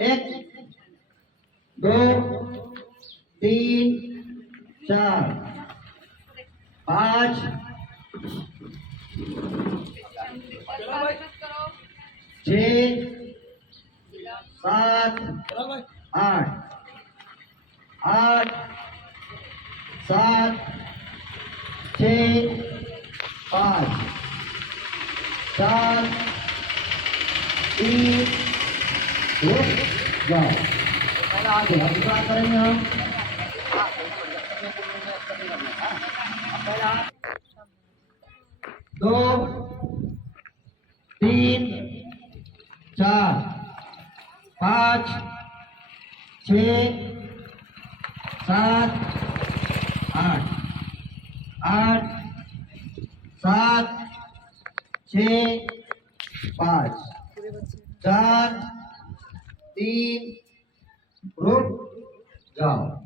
एक, दो, तीन, चार, पाँच, छः, सात, आठ, आठ, सात, छः, पाँच, चार, तीन, रुक जाओ। पहला आगे दूसरा करेंगे हम। पहला दो, तीन, चार, पाँच, छः, सात, आठ, आठ, सात, छः, पाँच, चार, तीन, रुक जाओ।